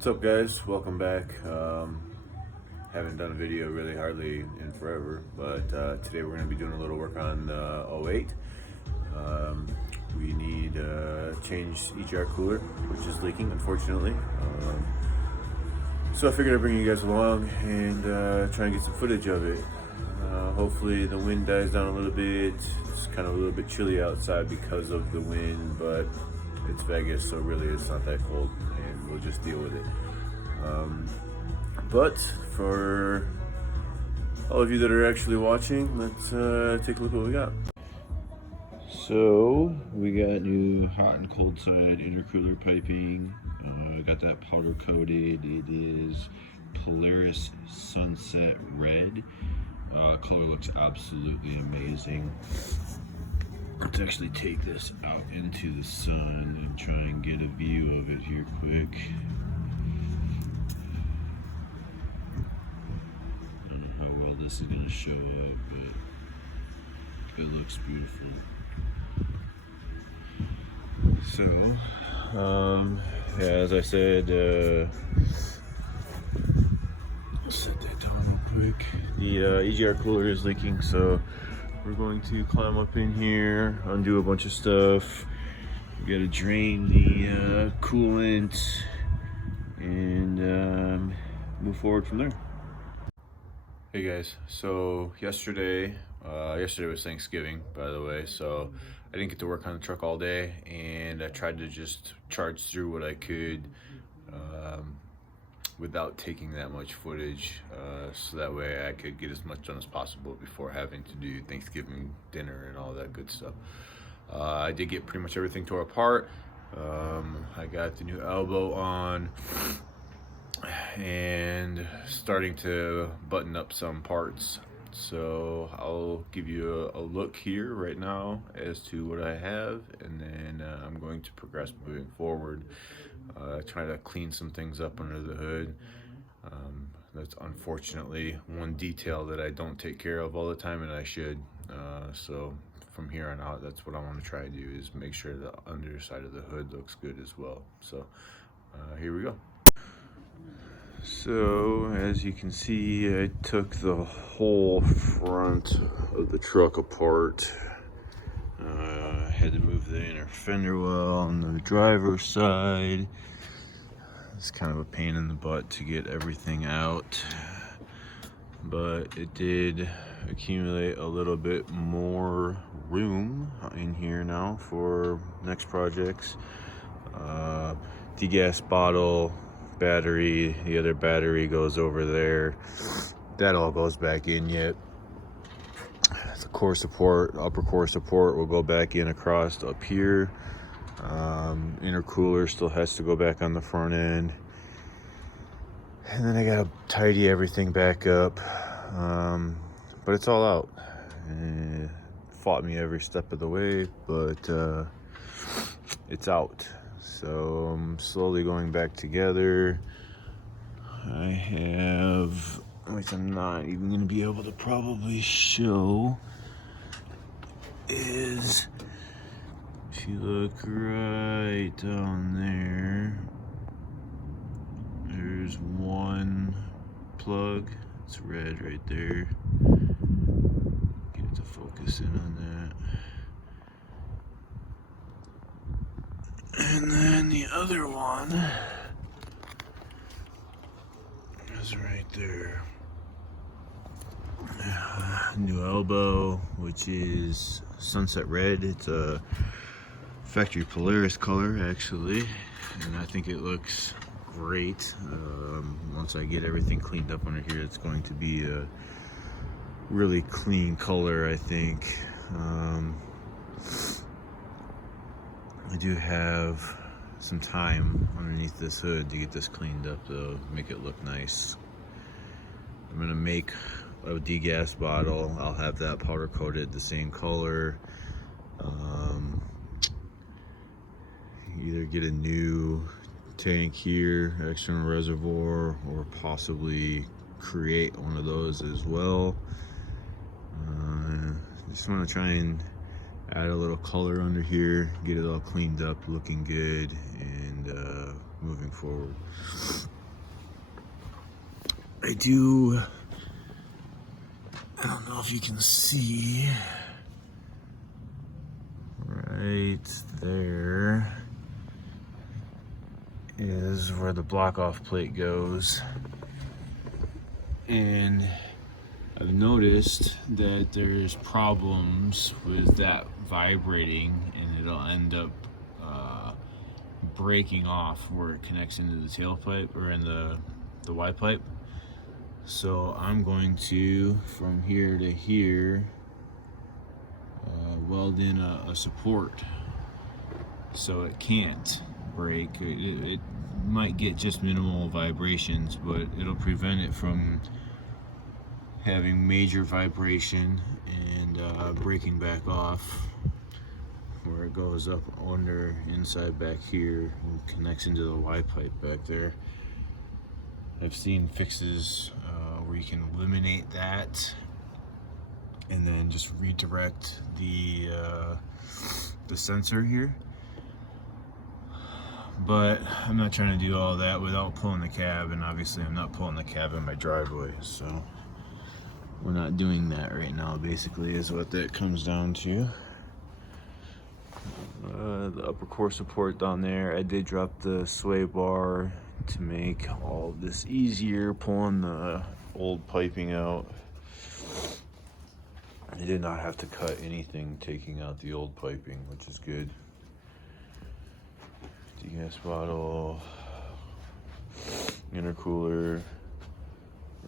What's up, guys? Welcome back. Haven't done a video really hardly in forever, but today we're going to be doing a little work on the 08. We need to change EGR cooler, which is leaking, unfortunately. So I figured I'd bring you guys along and try and get some footage of it. Hopefully the wind dies down a little bit. It's kind of a little bit chilly outside because of the wind, but it's Vegas, so really it's not that cold, and we'll just deal with it. But for all of you that are actually watching, let's take a look at what we got. So we got new hot and cold side intercooler piping. Got that powder coated. It is Polaris Sunset Red. Color looks absolutely amazing. Let's actually take this out into the sun and try and get a view of it here quick. I don't know how well this is going to show up, but it looks beautiful. So, yeah, as I said, set that down real quick. The EGR cooler is leaking, so we're going to climb up in here, undo a bunch of stuff. We gotta drain the coolant and move forward from there. Hey guys, so yesterday was Thanksgiving, by the way, so I didn't get to work on the truck all day, and I tried to just charge through what I could without taking that much footage, so that way I could get as much done as possible before having to do Thanksgiving dinner and all that good stuff. I did get pretty much everything tore apart. I got the new elbow on and starting to button up some parts. So I'll give you a look here right now as to what I have, and then I'm going to progress moving forward. Try to clean some things up under the hood. That's unfortunately one detail that I don't take care of all the time, and I should. So from here on out, that's what I want to try to do, is make sure the underside of the hood looks good as well. So here we go. So as you can see, I took the whole front of the truck apart. I had to move the inner fender well on the driver's side. It's kind of a pain in the butt to get everything out, but it did accumulate a little bit more room in here now for next projects. Degas bottle, battery, the other battery goes over there. That all goes back in yet. The core support, upper core support will go back in across up here. Intercooler still has to go back on the front end. And then I gotta tidy everything back up. But it's all out. It fought me every step of the way, but it's out. So I'm slowly going back together. I have, which I'm not even going to be able to probably show, is if you look right down there, there's one plug. It's red right there. Get it to focus in on that. And then the other one is right there. New elbow, which is sunset red. It's a factory Polaris color, actually, and I think it looks great. Once I get everything cleaned up under here, it's going to be a really clean color, I think. I do have some time underneath this hood to get this cleaned up, though, make it look nice. I'm gonna make a degas bottle. I'll have that powder coated the same color. Either get a new tank here, external reservoir, or possibly create one of those as well. Just want to try and add a little color under here, get it all cleaned up, looking good, and moving forward. I don't know if you can see, right there is where the block off plate goes. And I've noticed that there's problems with that vibrating, and it'll end up breaking off where it connects into the tailpipe or in the Y pipe. So I'm going to, from here to here, weld in a support so it can't break. It might get just minimal vibrations, but it'll prevent it from having major vibration and breaking back off, where it goes up under, inside back here, and connects into the Y pipe back there. I've seen fixes where you can eliminate that and then just redirect the sensor here. But I'm not trying to do all that without pulling the cab, and obviously I'm not pulling the cab in my driveway, so we're not doing that right now, basically, is what that comes down to. The upper core support down there, I did drop the sway bar to make all of this easier, pulling the old piping out. I did not have to cut anything taking out the old piping, which is good. Degas bottle, intercooler,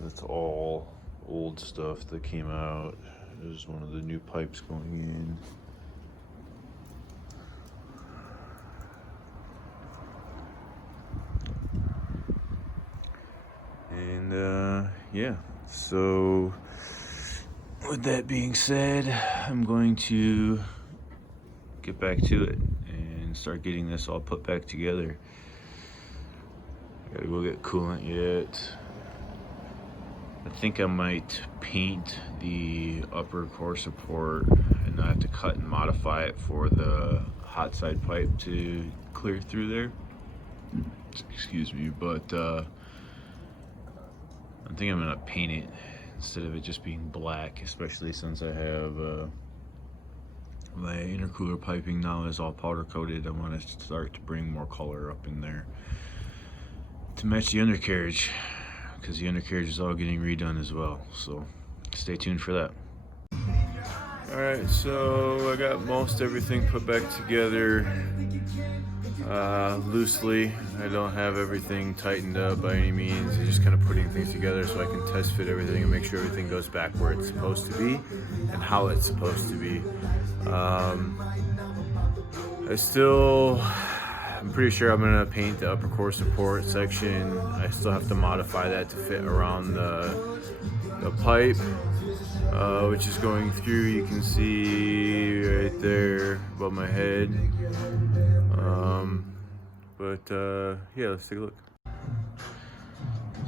that's all old stuff that came out. There's one of the new pipes going in. And yeah, so with that being said, I'm going to get back to it and start getting this all put back together. I gotta go get coolant yet. I think I might paint the upper core support, and I have to cut and modify it for the hot side pipe to clear through there. Excuse me, but I think I'm gonna paint it instead of it just being black, especially since I have my intercooler piping now is all powder coated. I want to start to bring more color up in there to match the undercarriage, because the undercarriage is all getting redone as well, so stay tuned for that. Alright, so I got most everything put back together loosely. I don't have everything tightened up by any means. I'm just kind of putting things together so I can test fit everything and make sure everything goes back where it's supposed to be and how it's supposed to be. I'm pretty sure I'm gonna paint the upper core support section. I still have to modify that to fit around the pipe, which is going through. You can see right there above my head. Yeah, let's take a look.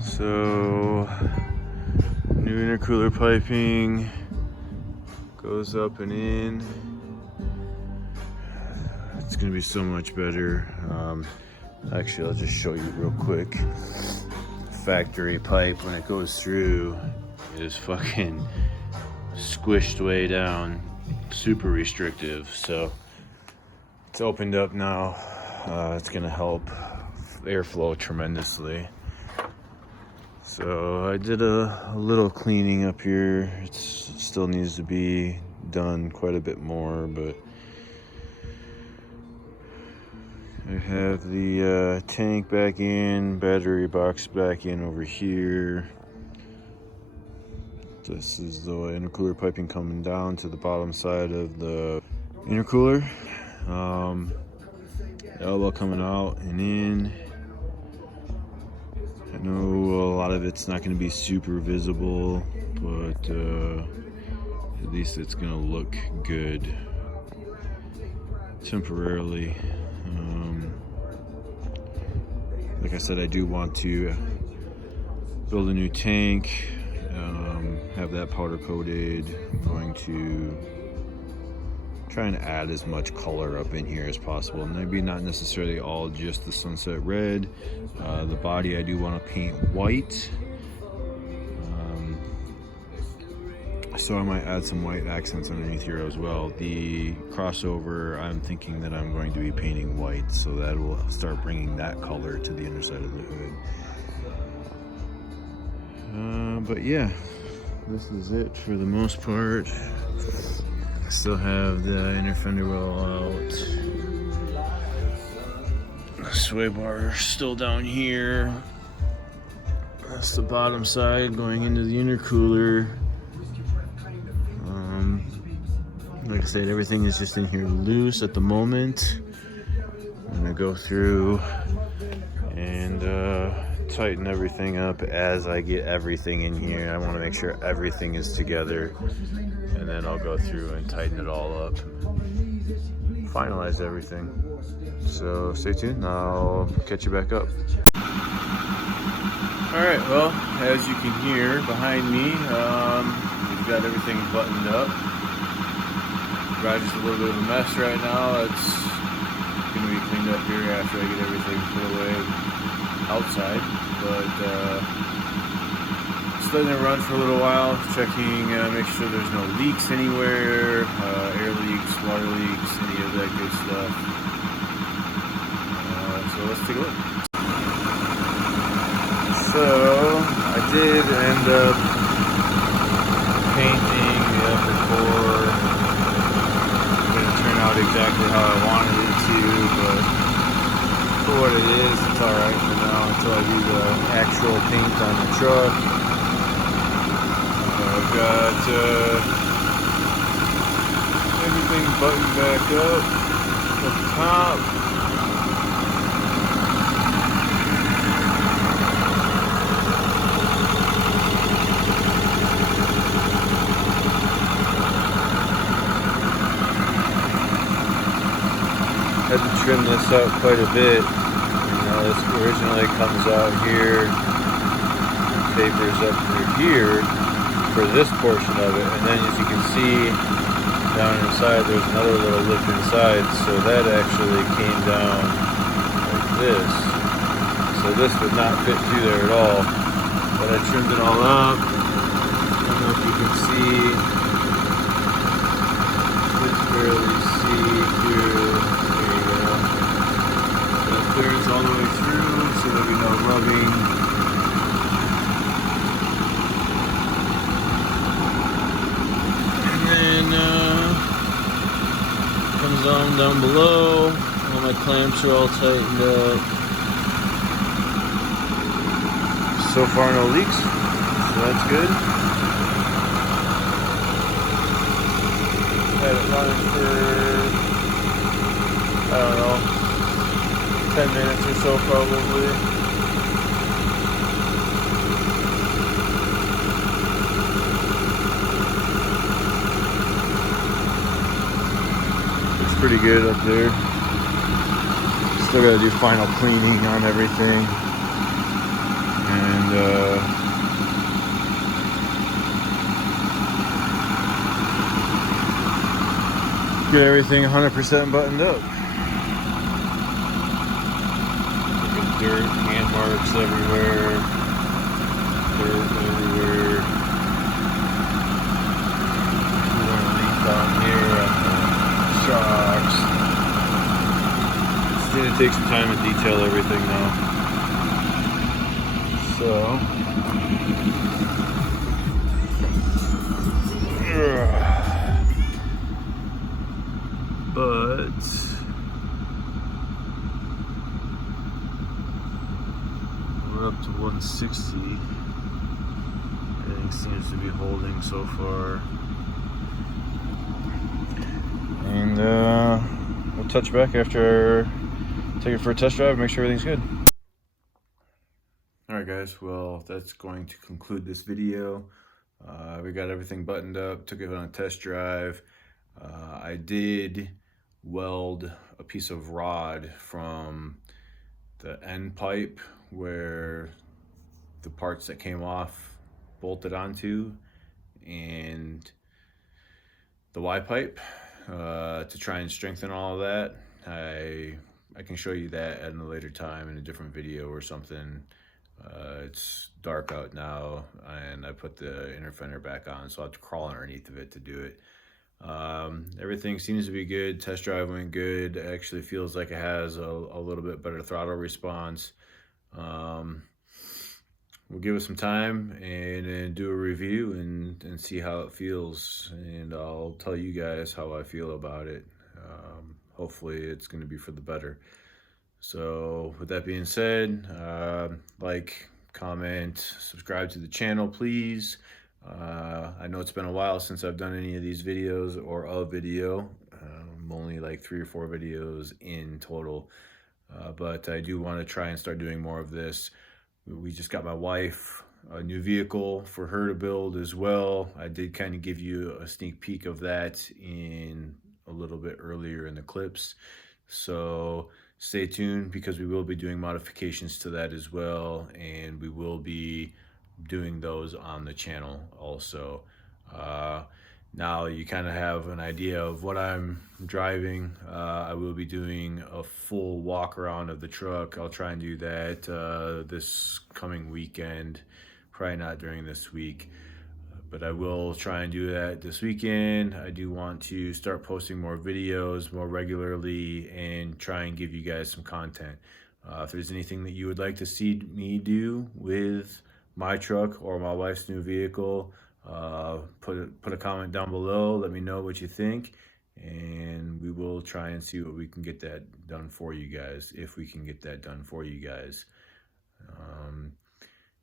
So, new intercooler piping goes up and in. It's gonna be so much better. Actually, I'll just show you real quick. Factory pipe, when it goes through, is fucking squished way down, super restrictive. So it's opened up now. It's gonna help airflow tremendously. So I did a little cleaning up here. It still needs to be done quite a bit more, but I have the tank back in, battery box back in over here. This is the intercooler piping coming down to the bottom side of the intercooler. Elbow coming out and in. I know a lot of it's not going to be super visible, but at least it's going to look good temporarily. Like I said, I do want to build a new tank, have that powder coated. I'm going to trying to add as much color up in here as possible. Maybe not necessarily all just the sunset red. The body I do want to paint white. So I might add some white accents underneath here as well. The crossover, I'm thinking that I'm going to be painting white, so that will start bringing that color to the underside of the hood. But yeah, this is it for the most part. I still have the inner fender well out. The sway bar still down here. That's the bottom side going into the intercooler. Like I said, everything is just in here loose at the moment. I'm gonna go through and tighten everything up as I get everything in here. I want to make sure everything is together, and then I'll go through and tighten it all up, finalize everything. So stay tuned, I'll catch you back up. Alright, well, as you can hear behind me, we've got everything buttoned up. Garage is a little bit of a mess right now. It's going to be cleaned up here after I get everything put away outside. But just letting it run for a little while, checking, make sure there's no leaks anywhere, air leaks, water leaks, any of that good stuff. So let's take a look. So I did end up painting the upper core. Turn out exactly how I wanted it to, but for what it is, it's alright for now until I do the actual paint on the truck. I've got everything buttoned back up top. Had to trim this out quite a bit. You know, this originally comes out here, tapers up through here for this portion of it, and then as you can see down inside there's another little lip inside, so that actually came down like this. So this would not fit through there at all, but I trimmed it all up. I don't know if you can see, just barely see through. Clearance all the way through, so there'll be no rubbing. And then comes on down below. All my clamps are all tightened up. So far no leaks, so that's good. Had it running for, I don't know, 10 minutes or so probably. It's pretty good up there. Still gotta do final cleaning on everything. And get everything 100% buttoned up. Dirt, hand marks everywhere, dirt everywhere. Little leak down here on the shocks. It's going to take some time to detail everything now. So, but we're up to 160. Everything seems to be holding so far. And we'll touch back after take it for a test drive, make sure everything's good. Alright guys, well that's going to conclude this video. We got everything buttoned up, took it on a test drive. I did weld a piece of rod from the end pipe where the parts that came off bolted onto, and the Y pipe. to try and strengthen all of that. I can show you that at a later time in a different video or something. It's dark out now, and I put the inner fender back on, so I have to crawl underneath of it to do it. Everything seems to be good. Test drive went good. It actually feels like it has a little bit better throttle response. We'll give it some time and then do a review and see how it feels, and I'll tell you guys how I feel about it. Hopefully it's going to be for the better. So with that being said, like, comment, subscribe to the channel, please. I know it's been a while since I've done any of these videos or a video. Only like 3 or 4 videos in total, but I do want to try and start doing more of this. We just got my wife a new vehicle for her to build as well. I did kind of give you a sneak peek of that in a little bit earlier in the clips, so stay tuned because we will be doing modifications to that as well, and we will be doing those on the channel also. Now you kind of have an idea of what I'm driving. I will be doing a full walk around of the truck. I'll try and do that this coming weekend, probably not during this week, but I will try and do that this weekend. I do want to start posting more videos more regularly and try and give you guys some content. If there's anything that you would like to see me do with my truck or my wife's new vehicle, put a comment down below. Let me know what you think, and we will try and see what we can get that done for you guys, if we can get that done for you guys.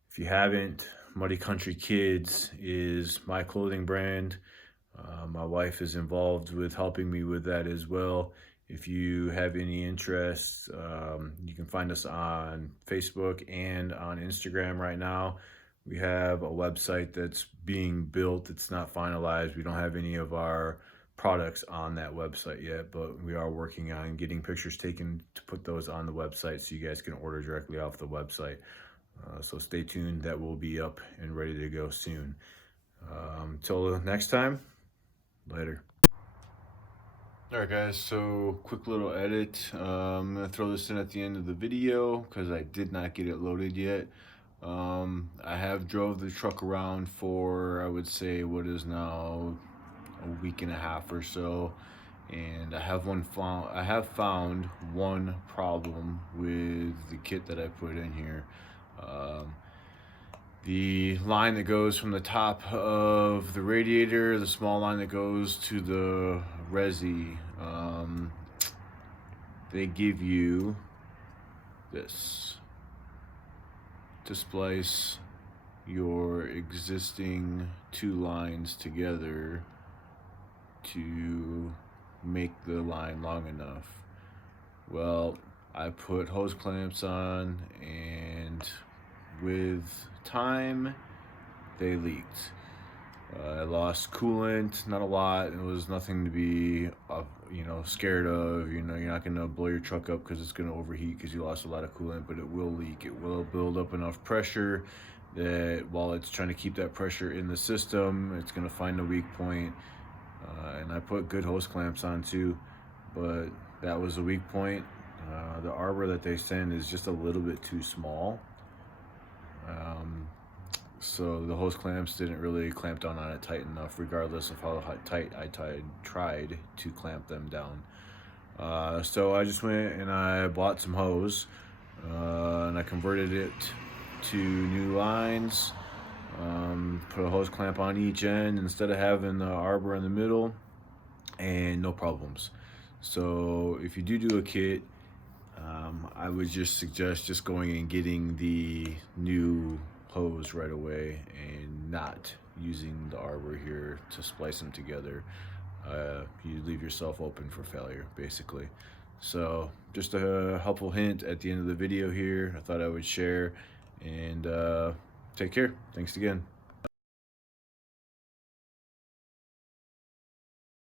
If you haven't, Muddy Country Kids is my clothing brand. My wife is involved with helping me with that as well. If you have any interest, you can find us on Facebook and on Instagram right now. We have a website that's being built. It's not finalized. We don't have any of our products on that website yet, but we are working on getting pictures taken to put those on the website so you guys can order directly off the website. So stay tuned. That will be up and ready to go soon. Till next time, later. Alright guys, so quick little edit. I'm going to throw this in at the end of the video because I did not get it loaded yet. I have drove the truck around for, I would say, what is now a week and a half or so, and I have found one problem with the kit that I put in here. The line that goes from the top of the radiator, the small line that goes to the resi, they give you this to splice your existing 2 lines together to make the line long enough. Well, I put hose clamps on, and with time they leaked. I lost coolant, not a lot. It was nothing to be scared of. You're not gonna blow your truck up because it's gonna overheat because you lost a lot of coolant, but it will leak. It will build up enough pressure that while it's trying to keep that pressure in the system, it's gonna find a weak point. And I put good hose clamps on too, but that was a weak point. The arbor that they send is just a little bit too small. So the hose clamps didn't really clamp down on it tight enough, regardless of how tight I tried to clamp them down. So I just went and I bought some hose, and I converted it to new lines. Put a hose clamp on each end instead of having the arbor in the middle, and no problems. So if you do a kit, I would just suggest just going and getting the new hose right away and not using the arbor here to splice them together. You leave yourself open for failure, basically. So just a helpful hint at the end of the video here, I thought I would share, and take care. Thanks again.